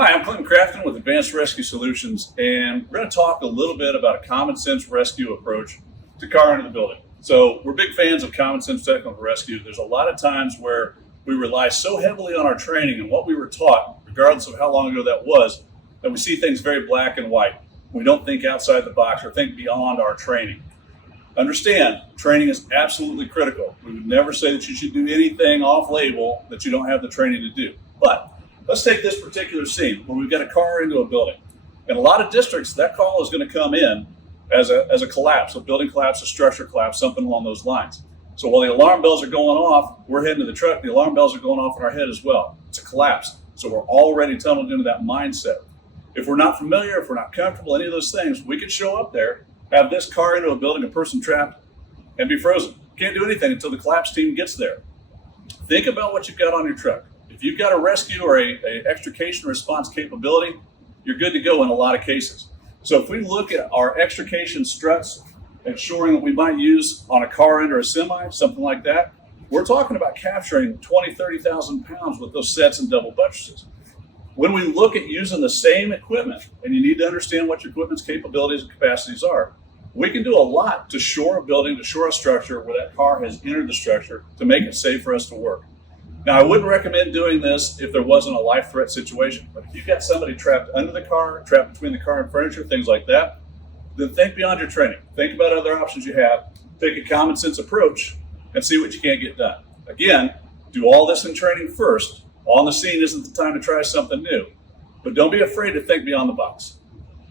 Hi, I'm Clinton Crafton with Advanced Rescue Solutions, and we're going to talk a little bit about a common sense rescue approach to car into the building. So we're big fans of common sense technical rescue. There's a lot of times where we rely so heavily on our training and what we were taught, regardless of how long ago that was, that we see things very black and white. We don't think outside the box or think beyond our training. Understand, training is absolutely critical. We would never say that you should do anything off-label that you don't have the training to do. But let's take this particular scene where we've got a car into a building. In a lot of districts, that call is going to come in as a collapse, a building collapse, a structure collapse, something along those lines. So while the alarm bells are going off, we're heading to the truck, the alarm bells are going off in our head as well. It's a collapse. So we're already tunneled into that mindset. If we're not familiar, if we're not comfortable, any of those things, we could show up there, have this car into a building, a person trapped, and be frozen. Can't do anything until the collapse team gets there. Think about what you've got on your truck. If you've got a rescue or a extrication response capability, you're good to go in a lot of cases. So if we look at our extrication struts and shoring that we might use on a car end or a semi, something like that, we're talking about capturing 20, 30,000 pounds with those sets and double buttresses. When we look at using the same equipment, and you need to understand what your equipment's capabilities and capacities are, we can do a lot to shore a building, to shore a structure where that car has entered the structure to make it safe for us to work. Now, I wouldn't recommend doing this if there wasn't a life threat situation, but if you've got somebody trapped under the car, trapped between the car and furniture, things like that, then think beyond your training. Think about other options you have, take a common sense approach, and see what you can't get done. Again, do all this in training first. On the scene isn't the time to try something new, but don't be afraid to think beyond the box.